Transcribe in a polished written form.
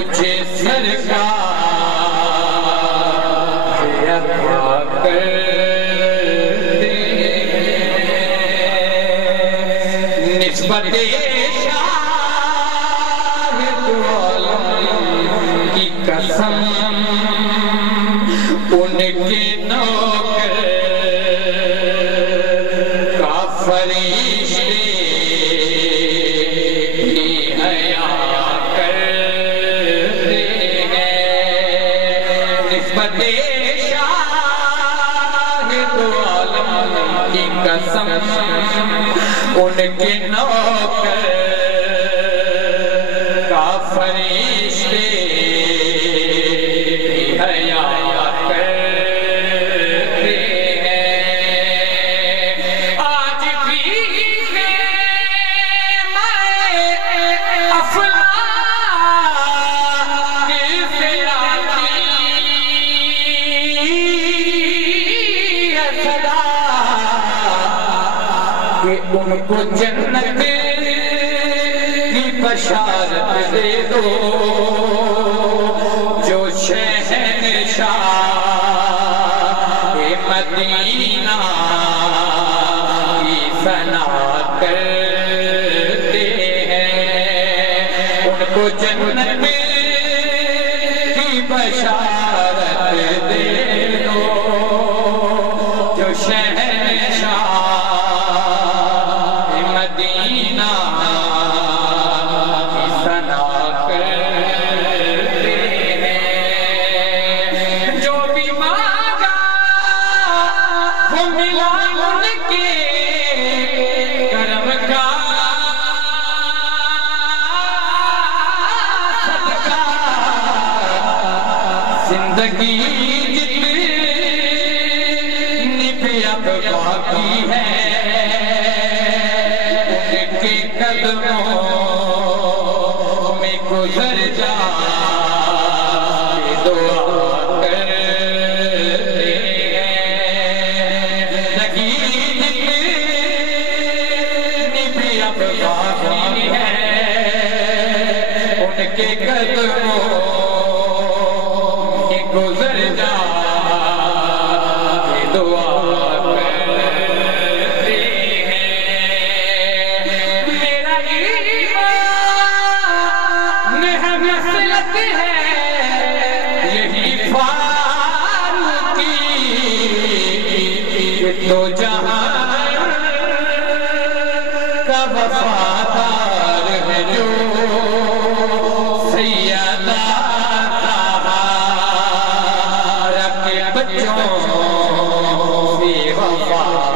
مجھے سرکار عطا کر دے نسبت شاہ دو عالم کی قسم ان کے نوکر کا فرشتے قسم ان کے نوکر کا فرشتے حیا کرتے ہیں آج بھی افلاک صدا کہ ان کو جنت کی بشارت دے دو جو شہنشاہ مدینہ کی ثنا کرتے ہیں ان کو جنت کی بشارت دے دو جو شہنشاہ مدینہ کی ثنا کرتے ہیں جو بھی مانگا وہ ملا ان کے کرم کا صدقہ زندگی جتنی بھی اب باقی ہے قدموں میں گزر جا دعا کرتے ہیں زندگی جتنی بھی اب باقی ہے ان کے قدموں میں گزر جا دعا تو جہاں کا وفادار ہے جو سیدہ طہارہ کے بچوں سے وفا